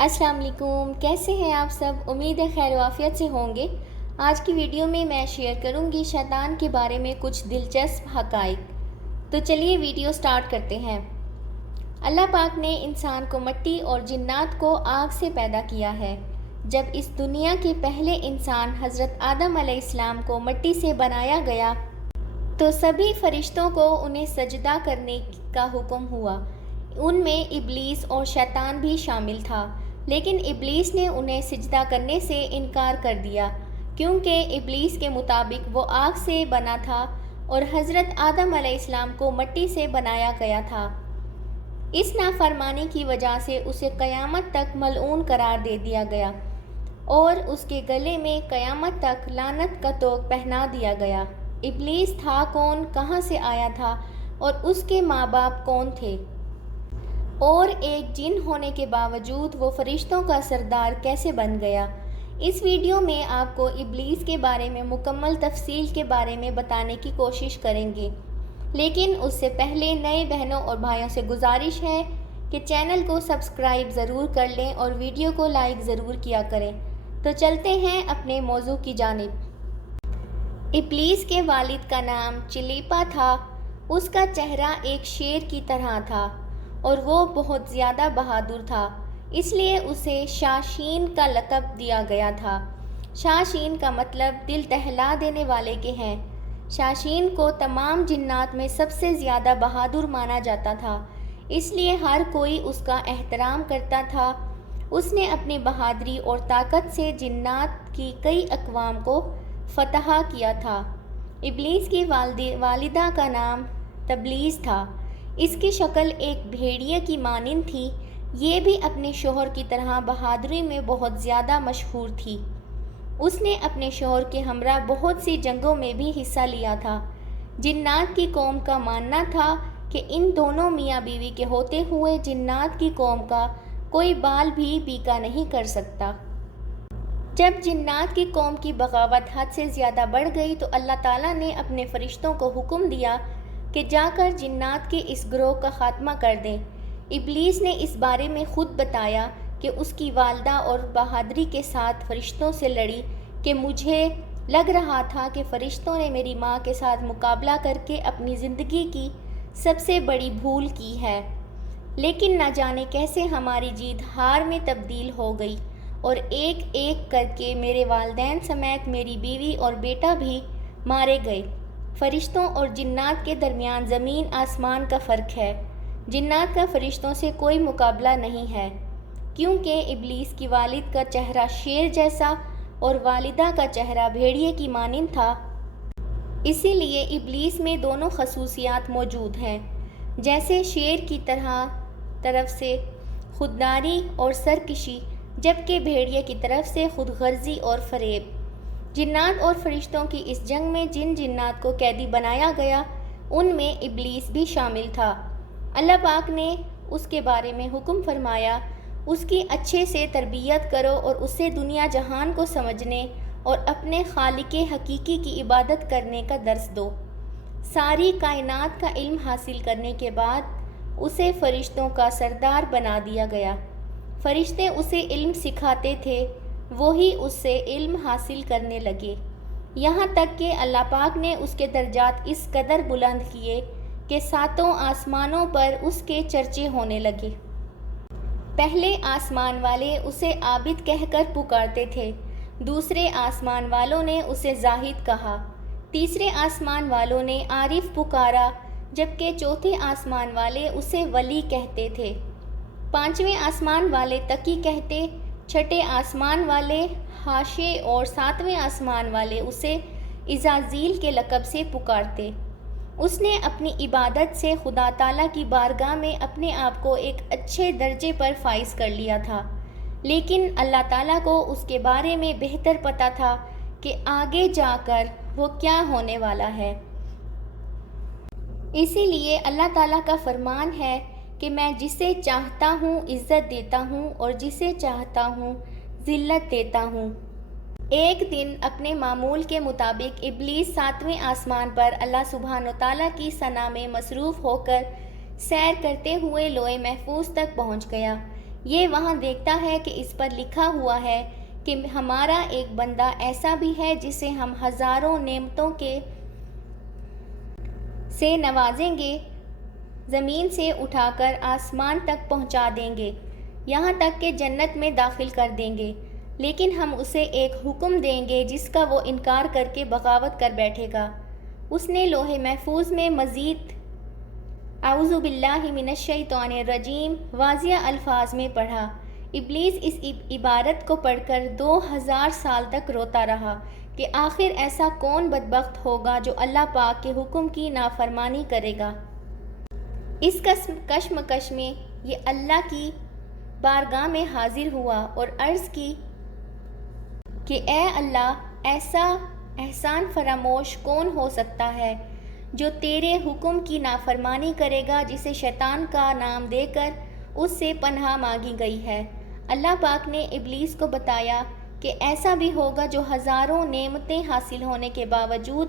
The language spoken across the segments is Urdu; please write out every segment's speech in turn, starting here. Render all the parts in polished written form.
السلام علیکم، کیسے ہیں آپ سب؟ امید ہے خیر و عافیت سے ہوں گے۔ آج کی ویڈیو میں شیئر کروں گی شیطان کے بارے میں کچھ دلچسپ حقائق۔ تو چلیے ویڈیو سٹارٹ کرتے ہیں۔ اللہ پاک نے انسان کو مٹی اور جنات کو آگ سے پیدا کیا ہے۔ جب اس دنیا کے پہلے انسان حضرت آدم علیہ السلام کو مٹی سے بنایا گیا تو سبھی فرشتوں کو انہیں سجدہ کرنے کا حکم ہوا۔ ان میں ابلیس اور شیطان بھی شامل تھا، لیکن ابلیس نے انہیں سجدہ کرنے سے انکار کر دیا کیونکہ ابلیس کے مطابق وہ آگ سے بنا تھا اور حضرت آدم علیہ السلام کو مٹی سے بنایا گیا تھا۔ اس نافرمانی کی وجہ سے اسے قیامت تک ملعون قرار دے دیا گیا اور اس کے گلے میں قیامت تک لعنت کا طوق پہنا دیا گیا۔ ابلیس تھا کون، کہاں سے آیا تھا اور اس کے ماں باپ کون تھے، اور ایک جن ہونے کے باوجود وہ فرشتوں کا سردار کیسے بن گیا؟ اس ویڈیو میں آپ کو ابلیس کے بارے میں مکمل تفصیل کے بارے میں بتانے کی کوشش کریں گے، لیکن اس سے پہلے نئے بہنوں اور بھائیوں سے گزارش ہے کہ چینل کو سبسکرائب ضرور کر لیں اور ویڈیو کو لائک ضرور کیا کریں۔ تو چلتے ہیں اپنے موضوع کی جانب۔ ابلیس کے والد کا نام چلیپا تھا۔ اس کا چہرہ ایک شیر کی طرح تھا اور وہ بہت زیادہ بہادر تھا، اس لیے اسے شاشین کا لقب دیا گیا تھا۔ شاشین کا مطلب دل دہلا دینے والے کے ہیں۔ شاشین کو تمام جنات میں سب سے زیادہ بہادر مانا جاتا تھا، اس لیے ہر کوئی اس کا احترام کرتا تھا۔ اس نے اپنی بہادری اور طاقت سے جنات کی کئی اقوام کو فتح کیا تھا۔ ابلیس کی والدہ کا نام تبلیس تھا۔ اس کی شکل ایک بھیڑیے کی مانند تھی۔ یہ بھی اپنے شوہر کی طرح بہادری میں بہت زیادہ مشہور تھی۔ اس نے اپنے شوہر کے ہمراہ بہت سی جنگوں میں بھی حصہ لیا تھا۔ جنات کی قوم کا ماننا تھا کہ ان دونوں میاں بیوی کے ہوتے ہوئے جنات کی قوم کا کوئی بال بھی بیکا نہیں کر سکتا۔ جب جنات کی قوم کی بغاوت حد سے زیادہ بڑھ گئی تو اللہ تعالیٰ نے اپنے فرشتوں کو حکم دیا کہ جا کر جنات کے اس گروہ کا خاتمہ کر دیں۔ ابلیس نے اس بارے میں خود بتایا کہ اس کی والدہ اور بہادری کے ساتھ فرشتوں سے لڑی کہ مجھے لگ رہا تھا کہ فرشتوں نے میری ماں کے ساتھ مقابلہ کر کے اپنی زندگی کی سب سے بڑی بھول کی ہے، لیکن نہ جانے کیسے ہماری جیت ہار میں تبدیل ہو گئی اور ایک ایک کر کے میرے والدین سمیت میری بیوی اور بیٹا بھی مارے گئے۔ فرشتوں اور جنات کے درمیان زمین آسمان کا فرق ہے۔ جنات کا فرشتوں سے کوئی مقابلہ نہیں ہے، کیونکہ ابلیس کی والد کا چہرہ شیر جیسا اور والدہ کا چہرہ بھیڑیے کی مانند تھا۔ اسی لیے ابلیس میں دونوں خصوصیات موجود ہیں، جیسے شیر کی طرف سے خودداری اور سرکشی، جبکہ بھیڑیے کی طرف سے خود غرضی اور فریب۔ جنات اور فرشتوں کی اس جنگ میں جن جنات کو قیدی بنایا گیا ان میں ابلیس بھی شامل تھا۔ اللہ پاک نے اس کے بارے میں حکم فرمایا، اس کی اچھے سے تربیت کرو اور اسے دنیا جہان کو سمجھنے اور اپنے خالق حقیقی کی عبادت کرنے کا درس دو۔ ساری کائنات کا علم حاصل کرنے کے بعد اسے فرشتوں کا سردار بنا دیا گیا۔ فرشتے اسے علم سکھاتے تھے، وہی اس سے علم حاصل کرنے لگے، یہاں تک کہ اللہ پاک نے اس کے درجات اس قدر بلند کیے کہ ساتوں آسمانوں پر اس کے چرچے ہونے لگے۔ پہلے آسمان والے اسے عابد کہہ کر پکارتے تھے، دوسرے آسمان والوں نے اسے زاہد کہا، تیسرے آسمان والوں نے عارف پکارا، جبکہ چوتھے آسمان والے اسے ولی کہتے تھے، پانچویں آسمان والے تقی کہتے، چھٹے آسمان والے حاشے اور ساتویں آسمان والے اسے عزازیل کے لقب سے پکارتے۔ اس نے اپنی عبادت سے خدا تعالیٰ کی بارگاہ میں اپنے آپ کو ایک اچھے درجے پر فائز کر لیا تھا، لیکن اللہ تعالیٰ کو اس کے بارے میں بہتر پتہ تھا کہ آگے جا کر وہ کیا ہونے والا ہے۔ اسی لیے اللہ تعالیٰ کا فرمان ہے کہ میں جسے چاہتا ہوں عزت دیتا ہوں اور جسے چاہتا ہوں ذلت دیتا ہوں۔ ایک دن اپنے معمول کے مطابق ابلیس ساتویں آسمان پر اللہ سبحانہ و تعالیٰ کی ثنا میں مصروف ہو کر سیر کرتے ہوئے لوح محفوظ تک پہنچ گیا۔ یہ وہاں دیکھتا ہے کہ اس پر لکھا ہوا ہے کہ ہمارا ایک بندہ ایسا بھی ہے جسے ہم ہزاروں نعمتوں سے نوازیں گے، زمین سے اٹھا کر آسمان تک پہنچا دیں گے، یہاں تک کہ جنت میں داخل کر دیں گے، لیکن ہم اسے ایک حکم دیں گے جس کا وہ انکار کر کے بغاوت کر بیٹھے گا۔ اس نے لوح محفوظ میں مزید اعوذ باللہ من الشیطان الرجیم واضح الفاظ میں پڑھا۔ ابلیس اس عبارت کو پڑھ کر 2000 سال تک روتا رہا کہ آخر ایسا کون بدبخت ہوگا جو اللہ پاک کے حکم کی نافرمانی کرے گا۔ اس کشمکش میں یہ اللہ کی بارگاہ میں حاضر ہوا اور عرض کی کہ اے اللہ، ایسا احسان فراموش کون ہو سکتا ہے جو تیرے حکم کی نافرمانی کرے گا، جسے شیطان کا نام دے کر اس سے پناہ مانگی گئی ہے۔ اللہ پاک نے ابلیس کو بتایا کہ ایسا بھی ہوگا جو ہزاروں نعمتیں حاصل ہونے کے باوجود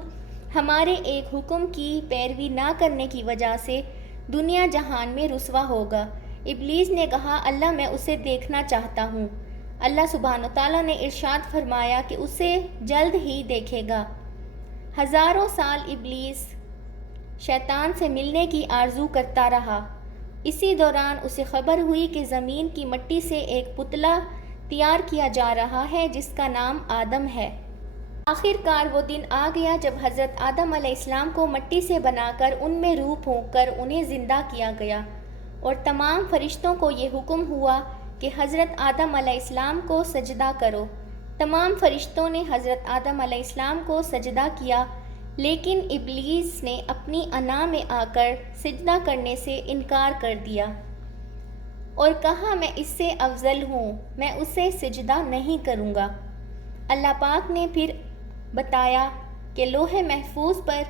ہمارے ایک حکم کی پیروی نہ کرنے کی وجہ سے دنیا جہان میں رسوا ہوگا۔ ابلیس نے کہا اللہ میں اسے دیکھنا چاہتا ہوں۔ اللہ سبحانہ وتعالیٰ نے ارشاد فرمایا کہ اسے جلد ہی دیکھے گا۔ ہزاروں سال ابلیس شیطان سے ملنے کی آرزو کرتا رہا۔ اسی دوران اسے خبر ہوئی کہ زمین کی مٹی سے ایک پتلا تیار کیا جا رہا ہے جس کا نام آدم ہے۔ آخر کار وہ دن آ گیا جب حضرت آدم علیہ السلام کو مٹی سے بنا کر ان میں روح پھونک کر انہیں زندہ کیا گیا، اور تمام فرشتوں کو یہ حکم ہوا کہ حضرت آدم علیہ السلام کو سجدہ کرو۔ تمام فرشتوں نے حضرت آدم علیہ السلام کو سجدہ کیا، لیکن ابلیس نے اپنی انا میں آ کر سجدہ کرنے سے انکار کر دیا اور کہا میں اس سے افضل ہوں، میں اسے سجدہ نہیں کروں گا۔ اللہ پاک نے پھر بتایا کہ لوح محفوظ پر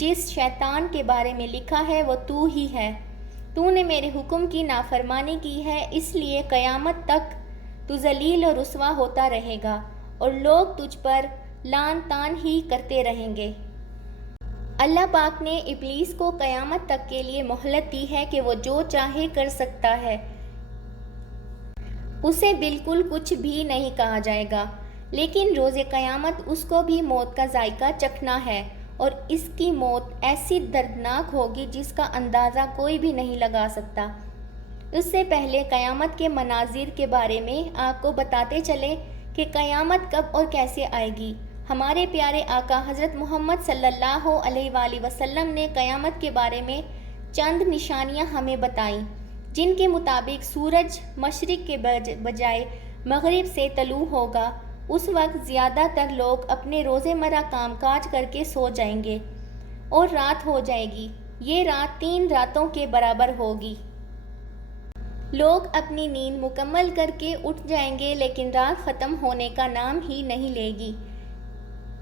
جس شیطان کے بارے میں لکھا ہے وہ تو ہی ہے، تو نے میرے حکم کی نافرمانی کی ہے، اس لیے قیامت تک تو ذلیل اور رسوا ہوتا رہے گا اور لوگ تجھ پر لعن طعن ہی کرتے رہیں گے۔ اللہ پاک نے ابلیس کو قیامت تک کے لیے مہلت دی ہے کہ وہ جو چاہے کر سکتا ہے، اسے بالکل کچھ بھی نہیں کہا جائے گا، لیکن روز قیامت اس کو بھی موت کا ذائقہ چکھنا ہے، اور اس کی موت ایسی دردناک ہوگی جس کا اندازہ کوئی بھی نہیں لگا سکتا۔ اس سے پہلے قیامت کے مناظر کے بارے میں آپ کو بتاتے چلیں کہ قیامت کب اور کیسے آئے گی۔ ہمارے پیارے آقا حضرت محمد صلی اللہ علیہ وآلہ وسلم نے قیامت کے بارے میں چند نشانیاں ہمیں بتائیں، جن کے مطابق سورج مشرق کے بجائے مغرب سے طلوع ہوگا۔ اس وقت زیادہ تر لوگ اپنے روزمرہ کام کاج کر کے سو جائیں گے اور رات ہو جائے گی۔ یہ رات 3 راتوں کے برابر ہوگی۔ لوگ اپنی نیند مکمل کر کے اٹھ جائیں گے، لیکن رات ختم ہونے کا نام ہی نہیں لے گی۔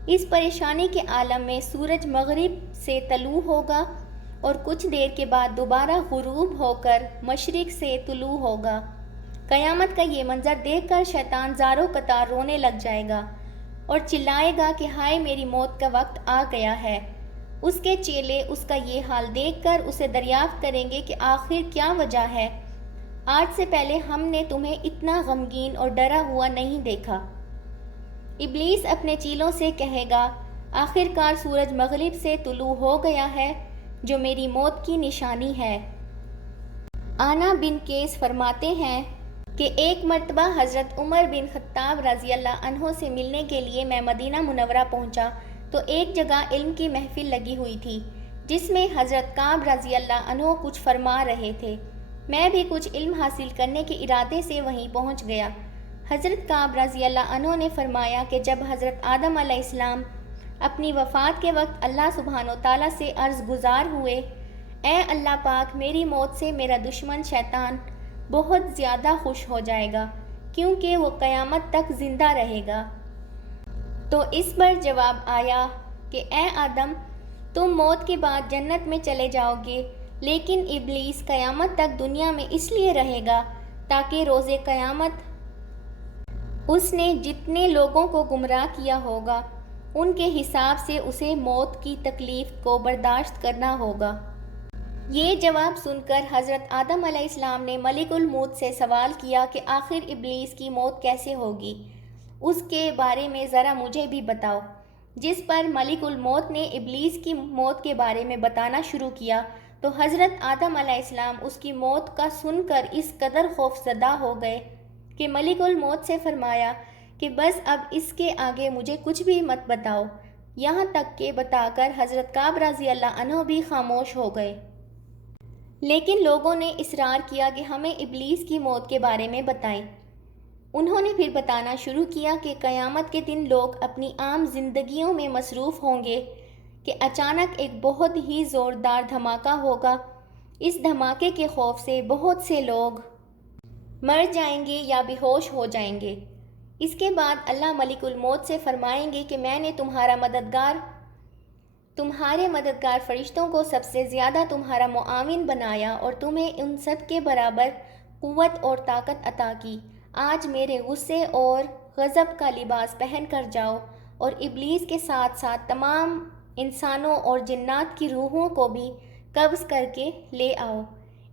اس پریشانی کے عالم میں سورج مغرب سے طلوع ہوگا اور کچھ دیر کے بعد دوبارہ غروب ہو کر مشرق سے طلوع ہوگا۔ قیامت کا یہ منظر دیکھ کر شیطان زاروں قطار رونے لگ جائے گا اور چلائے گا کہ ہائے میری موت کا وقت آ گیا ہے۔ اس کے چیلے اس کا یہ حال دیکھ کر اسے دریافت کریں گے کہ آخر کیا وجہ ہے، آج سے پہلے ہم نے تمہیں اتنا غمگین اور ڈرا ہوا نہیں دیکھا۔ ابلیس اپنے چیلوں سے کہے گا آخر کار سورج مغرب سے طلوع ہو گیا ہے، جو میری موت کی نشانی ہے۔ آنا بن کیس فرماتے ہیں کہ ایک مرتبہ حضرت عمر بن خطاب رضی اللہ عنہ سے ملنے کے لیے میں مدینہ منورہ پہنچا تو ایک جگہ علم کی محفل لگی ہوئی تھی، جس میں حضرت کعب رضی اللہ عنہ کچھ فرما رہے تھے۔ میں بھی کچھ علم حاصل کرنے کے ارادے سے وہیں پہنچ گیا۔ حضرت کعب رضی اللہ عنہ نے فرمایا کہ جب حضرت آدم علیہ السلام اپنی وفات کے وقت اللہ سبحانہ وتعالیٰ سے عرض گزار ہوئے، اے اللہ پاک میری موت سے میرا دشمن شیطان بہت زیادہ خوش ہو جائے گا، کیونکہ وہ قیامت تک زندہ رہے گا، تو اس پر جواب آیا کہ اے آدم تم موت کے بعد جنت میں چلے جاؤ گے، لیکن ابلیس قیامت تک دنیا میں اس لیے رہے گا تاکہ روز قیامت اس نے جتنے لوگوں کو گمراہ کیا ہوگا ان کے حساب سے اسے موت کی تکلیف کو برداشت کرنا ہوگا۔ یہ جواب سن کر حضرت آدم علیہ السلام نے ملک الموت سے سوال کیا کہ آخر ابلیس کی موت کیسے ہوگی، اس کے بارے میں ذرا مجھے بھی بتاؤ۔ جس پر ملک الموت نے ابلیس کی موت کے بارے میں بتانا شروع کیا تو حضرت آدم علیہ السلام اس کی موت کا سن کر اس قدر خوف زدہ ہو گئے کہ ملک الموت سے فرمایا کہ بس اب اس کے آگے مجھے کچھ بھی مت بتاؤ، یہاں تک کہ بتا کر حضرت کعب رضی اللہ عنہ بھی خاموش ہو گئے۔ لیکن لوگوں نے اصرار کیا کہ ہمیں ابلیس کی موت کے بارے میں بتائیں۔ انہوں نے پھر بتانا شروع کیا کہ قیامت کے دن لوگ اپنی عام زندگیوں میں مصروف ہوں گے کہ اچانک ایک بہت ہی زوردار دھماکہ ہوگا۔ اس دھماکے کے خوف سے بہت سے لوگ مر جائیں گے یا بے ہوش ہو جائیں گے۔ اس کے بعد اللہ ملک الموت سے فرمائیں گے کہ میں نے تمہارے مددگار فرشتوں کو سب سے زیادہ تمہارا معاون بنایا اور تمہیں ان سب کے برابر قوت اور طاقت عطا کی۔ آج میرے غصے اور غضب کا لباس پہن کر جاؤ اور ابلیس کے ساتھ ساتھ تمام انسانوں اور جنات کی روحوں کو بھی قبض کر کے لے آؤ۔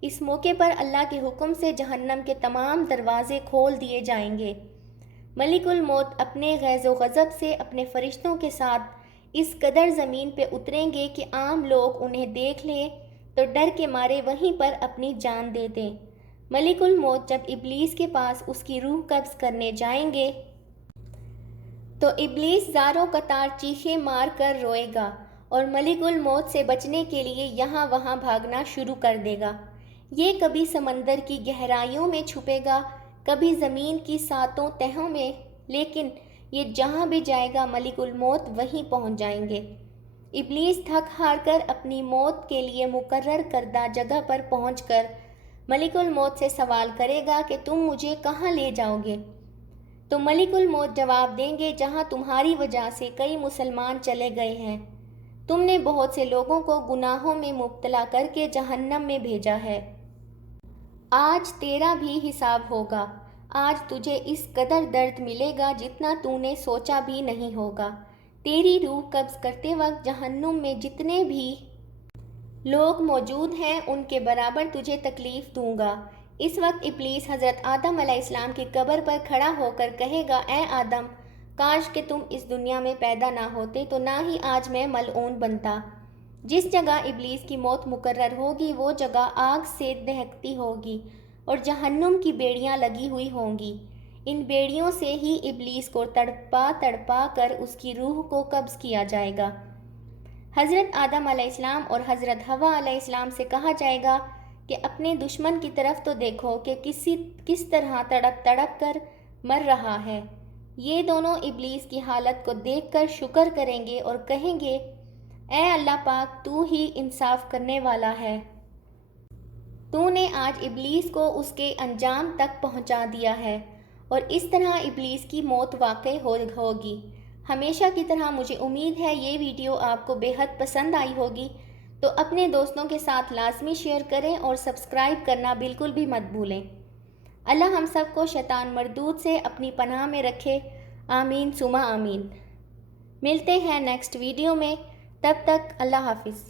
اس موقع پر اللہ کے حکم سے جہنم کے تمام دروازے کھول دیے جائیں گے۔ ملک الموت اپنے غیظ و غضب سے اپنے فرشتوں کے ساتھ اس قدر زمین پہ اتریں گے کہ عام لوگ انہیں دیکھ لیں تو ڈر کے مارے وہیں پر اپنی جان دے دیں۔ ملک الموت جب ابلیس کے پاس اس کی روح قبض کرنے جائیں گے تو ابلیس زاروں قطار چیخیں مار کر روئے گا اور ملک الموت سے بچنے کے لیے یہاں وہاں بھاگنا شروع کر دے گا۔ یہ کبھی سمندر کی گہرائیوں میں چھپے گا، کبھی زمین کی ساتوں تہوں میں، لیکن یہ جہاں بھی جائے گا ملک الموت وہیں پہنچ جائیں گے۔ ابلیس تھک ہار کر اپنی موت کے لیے مقرر کردہ جگہ پر پہنچ کر ملک الموت سے سوال کرے گا کہ تم مجھے کہاں لے جاؤ گے؟ تو ملک الموت جواب دیں گے جہاں تمہاری وجہ سے کئی مسلمان چلے گئے ہیں، تم نے بہت سے لوگوں کو گناہوں میں مبتلا کر کے جہنم میں بھیجا ہے، آج تیرا بھی حساب ہوگا۔ آج تجھے اس قدر درد ملے گا جتنا تو نے سوچا بھی نہیں ہوگا۔ تیری روح قبض کرتے وقت جہنم میں جتنے بھی لوگ موجود ہیں ان کے برابر تجھے تکلیف دوں گا۔ اس وقت ابلیس حضرت آدم علیہ السلام کی قبر پر کھڑا ہو کر کہے گا، اے آدم، کاش کہ تم اس دنیا میں پیدا نہ ہوتے تو نہ ہی آج میں ملعون بنتا۔ جس جگہ ابلیس کی موت مقرر ہوگی وہ جگہ آگ سے دہکتی ہوگی اور جہنم کی بیڑیاں لگی ہوئی ہوں گی۔ ان بیڑیوں سے ہی ابلیس کو تڑپا تڑپا کر اس کی روح کو قبض کیا جائے گا۔ حضرت آدم علیہ السلام اور حضرت حوا علیہ السلام سے کہا جائے گا کہ اپنے دشمن کی طرف تو دیکھو کہ کس طرح تڑپ تڑپ کر مر رہا ہے۔ یہ دونوں ابلیس کی حالت کو دیکھ کر شکر کریں گے اور کہیں گے، اے اللہ پاک، تو ہی انصاف کرنے والا ہے۔ تو نے آج ابلیس کو اس کے انجام تک پہنچا دیا ہے اور اس طرح ابلیس کی موت واقع ہوگی۔ ہمیشہ کی طرح مجھے امید ہے یہ ویڈیو آپ کو بے حد پسند آئی ہوگی، تو اپنے دوستوں کے ساتھ لازمی شیئر کریں اور سبسکرائب کرنا بالکل بھی مت بھولیں۔ اللہ ہم سب کو شیطان مردود سے اپنی پناہ میں رکھے، آمین ثم آمین۔ ملتے ہیں نیکسٹ ویڈیو میں، تب تک اللہ حافظ۔